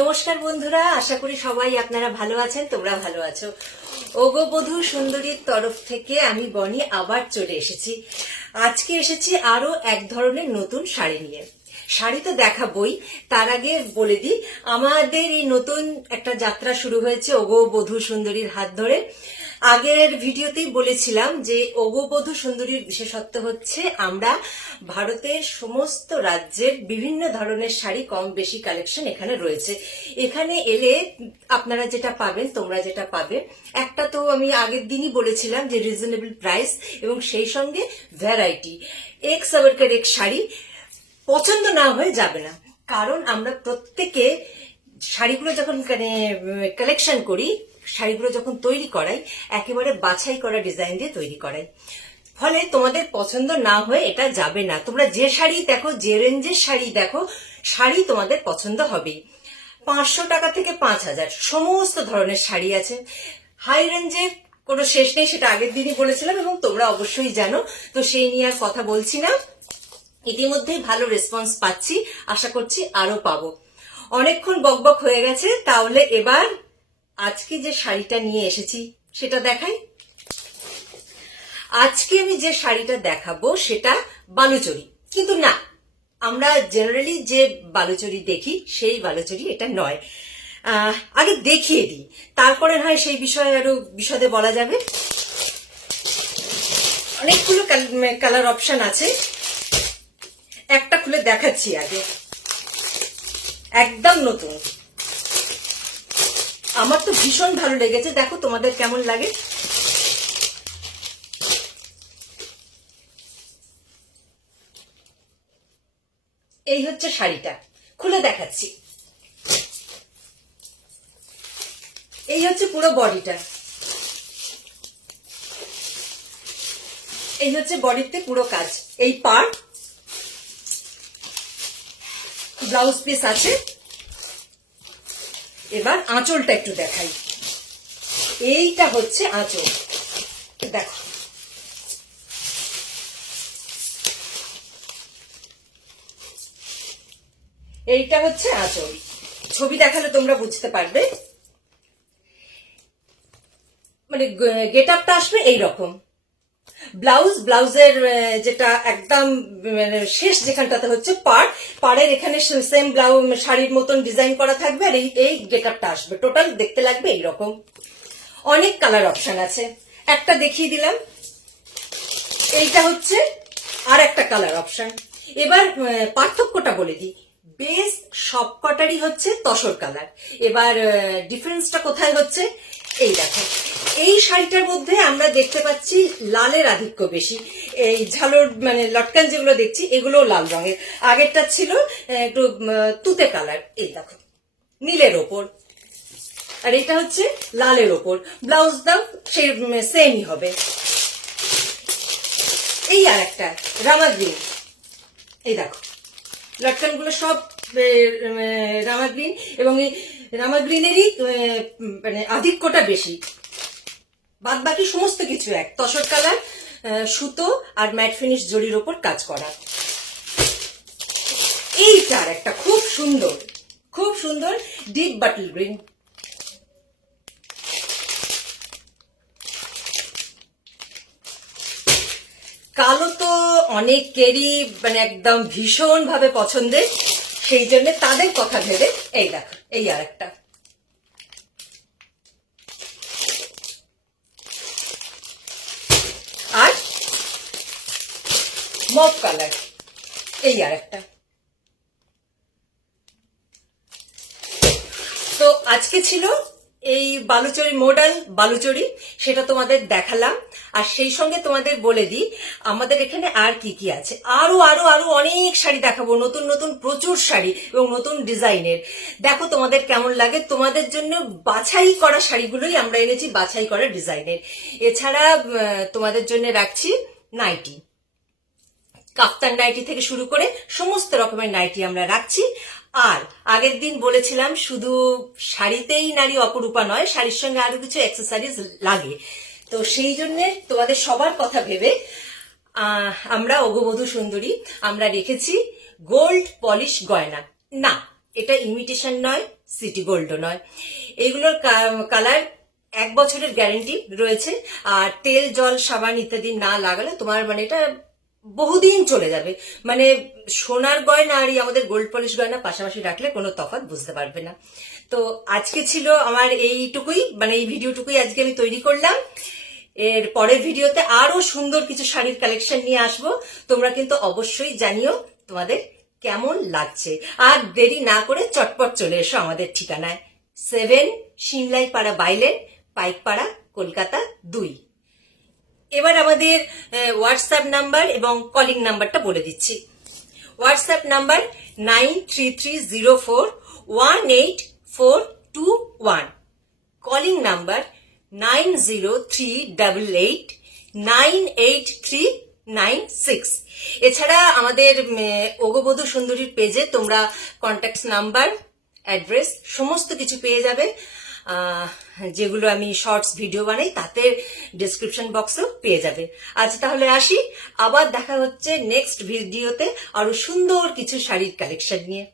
নমস্কার বন্ধুরা, আশা করি সবাই আপনারা ভালো আছেন, তোমরা ভালো আছো। ওগো বধূ সুন্দরীর তরফ থেকে আমি বনি আবার চলে এসেছি। আজকে এসেছি আরো এক ধরনের নতুন শাড়ি নিয়ে। শাড়ি তো দেখাবই, তার আগে বলে দিই আমাদের এই নতুন একটা যাত্রা শুরু হয়েছে ওগো বধূ সুন্দরীর হাত ধরে। আগের ভিডিওতেই বলেছিলাম যে ওগো বধূ সুন্দরীর বিশেষত্ব হচ্ছে আমরা ভারতের সমস্ত রাজ্যের বিভিন্ন ধরনের শাড়ি কম বেশি কালেকশন এখানে রয়েছে। এখানে এলে আপনারা যেটা পাবেন, তোমরা যেটা পাবে, একটা তো আমি আগের দিনই বলেছিলাম যে রিজনেবল প্রাইস এবং সেই সঙ্গে ভ্যারাইটি। এক সাবরকার এক শাড়ি পছন্দ না হয়ে যাবে না, কারণ আমরা প্রত্যেকে শাড়িগুলো যখন কালেকশন করি, শাড়িগুলো যখন তৈরি করাই একেবারে বাছাই করা ডিজাইন দিয়ে তৈরি করাই, ফলে তোমাদের পছন্দ না হয়ে এটা যাবে না। তোমরা যে শাড়ি দেখো, যে রেঞ্জের শাড়ি দেখো, শাড়ি তোমাদের পছন্দ হবেই। 500 টাকা থেকে 5000 সমস্ত ধরনের শাড়ি আছে। হাই রেঞ্জের কোনো শেষ নেই, সেটা আগের দিনই বলেছিলাম এবং তোমরা অবশ্যই জানো, তো সেই নিয়ে আর কথা বলছি না। ইতিমধ্যেই ভালো রেসপন্স পাচ্ছি, আশা করছি আরো পাবো। অনেকক্ষণ বকবক হয়ে গেছে, তাহলে এবার আজকে যে শাড়িটা নিয়ে এসেছি সেটা দেখাই। আজকে আমি যে শাড়িটা দেখাবো সেটা বালুচরী, কিন্তু না, আমরা জেনারেলি যে বালুচরী দেখি সেই বালুচরী এটা নয়। আগে দেখিয়ে দিই, তারপরে হয় সেই বিষয়ে আরো বিশদে বলা যাবে। অনেকগুলো কালার অপশন আছে, একটা খুলে দেখাচ্ছি আগে। একদম নতুন, আমার তো ভীষণ ভালো লেগেছে, দেখো তোমাদের কেমন লাগে। এই হচ্ছে শাড়িটা, খুলে দেখাচ্ছি। এই হচ্ছে পুরো বডিটা, এই হচ্ছে বডিতে পুরো কাজ, এই পার্ট ব্লাউজ পিস আছে। এবার আঁচলটা একটু দেখাই। এইটা হচ্ছে আঁচল, দেখো। এইটা হচ্ছে আঁচল, ছবি দেখালে তোমরা বুঝতে পারবে। মানে গেট আপটা আসবে এইরকম। ব্লাউজের যেটা একদম শেষ যেখানটাতে হচ্ছে পাড়ের এখানে সেম ব্লাউজ শাড়ির মতন ডিজাইন করা থাকবে, আর এই গেট আপটা আসবে। টোটাল দেখতে লাগবে এইরকম। অনেক কালার অপশন আছে, একটা দেখিয়ে দিলাম। এইটা হচ্ছে আর একটা কালার অপশন। এবার পার্থক্যটা বলে দিই, বেস সবকটারই হচ্ছে তসর কালার। এবার ডিফারেন্সটা কোথায় হচ্ছে, এই দেখো। এই শাড়িটার মধ্যে আমরা দেখতে পাচ্ছি লালের আধিক্য বেশি। এই ঝালর লটকান যেগুলো দেখছি এগুলো লাল রঙের, আগেরটা ছিল একটু তুতে কালার। এই দেখো, নীলের ওপর, আর এটা হচ্ছে লালের ওপর। ব্লাউজ দাও সেই সেমই হবে। এই আর একটা রামা গ্রিন, এই দেখো লটকান গুলো সব রামা গ্রিন, এবং এই রামা গ্রিনেরই আধিক্যটা বেশি। বাদ বাকি সমস্ত কিছু এক, তসর কালার, সুতো আর ম্যাট ফিনিশ জরির ওপর কাজ করা। এইটার একটা খুব সুন্দর ডিপ বাটল গ্রিন। কালো তো অনেকেরই একদম ভীষণ ভাবে পছন্দের, সেই জন্য তাদের কথা ভেবে এই দেখো, এই আর একটা। আর মভ কালার, এই আর একটা। তো আজকে ছিল এই বালুচরী, মডাল বালুচরী, সেটা তোমাদের দেখালাম। আর সেই সঙ্গে তোমাদের বলে দিই আমাদের এখানে আর কি কি আছে। আরো আরো আরো অনেক শাড়ি দেখাবো, নতুন নতুন প্রচুর শাড়ি এবং নতুন ডিজাইনের। দেখো তোমাদের কেমন লাগে। তোমাদের জন্য বাছাই করা শাড়িগুলোই আমরা এনেছি, বাছাই করা ডিজাইনের। এছাড়া তোমাদের জন্য রাখছি নাইটি, কাপ্তান নাইটি থেকে শুরু করে সমস্ত রকমের নাইটি আমরা রাখছি। আর আগের দিন বলেছিলাম শুধু শাড়িতেই নারী অপরূপা নয়, শাড়ির সঙ্গে আরো কিছু অ্যাক্সেসরিজ লাগে। তো সেই জন্য তোমাদের সবার কথা ভেবে আমরা ওগো বধূ সুন্দরী আমরা রেখেছি গোল্ড পলিশ গয়না। না, এটা ইমিটেশন নয়, সিটি গোল্ডও নয়। এইগুলোর কালার 1 বছরের গ্যারেন্টি রয়েছে। আর তেল জল সাবান ইত্যাদি না লাগালে তোমার মানে এটা বহুদিন চলে যাবে। মানে সোনার গয়না আর আমাদের গোল্ড পলিশ গয়না পাশাপাশি রাখলে কোনো তফাৎ বুঝতে পারবে না। তো আজকে ছিল আমার এইটুকুই, মানে এই ভিডিওটুকুই আজকে আমি তৈরি করলাম। এর পরের ভিডিওতে আরো সুন্দর কিছু শাড়ির কালেকশন নিয়ে আসবো। তোমরা কিন্তু অবশ্যই জানিও তোমাদের কেমন লাগছে। আর দেরি না করে চটপট চলে এসো আমাদের ঠিকানায়, 7 সিনলাইপাড়া বাইলেন, পাইকপাড়া, কলকাতা 2। এবার আমাদের হোয়াটসঅ্যাপ নাম্বার এবং কলিং নাম্বারটা বলে দিচ্ছি। WhatsApp number 9304188421, calling number 9038898396। এছাড়া আমাদের ওগোবধূ সুন্দরীর পেজে তোমরা কন্ট্যাক্ট নাম্বার, অ্যাড্রেস সমস্ত কিছু পেয়ে যাবে। যেগুলো আমি শর্টস ভিডিও বানাই তাতে ডেসক্রিপশন বক্সেও পেয়ে যাবে। আজ তাহলে আসি, আবার দেখা হচ্ছে নেক্সট ভিডিওতে আরো সুন্দর কিছু শাড়ির কালেকশন নিয়ে।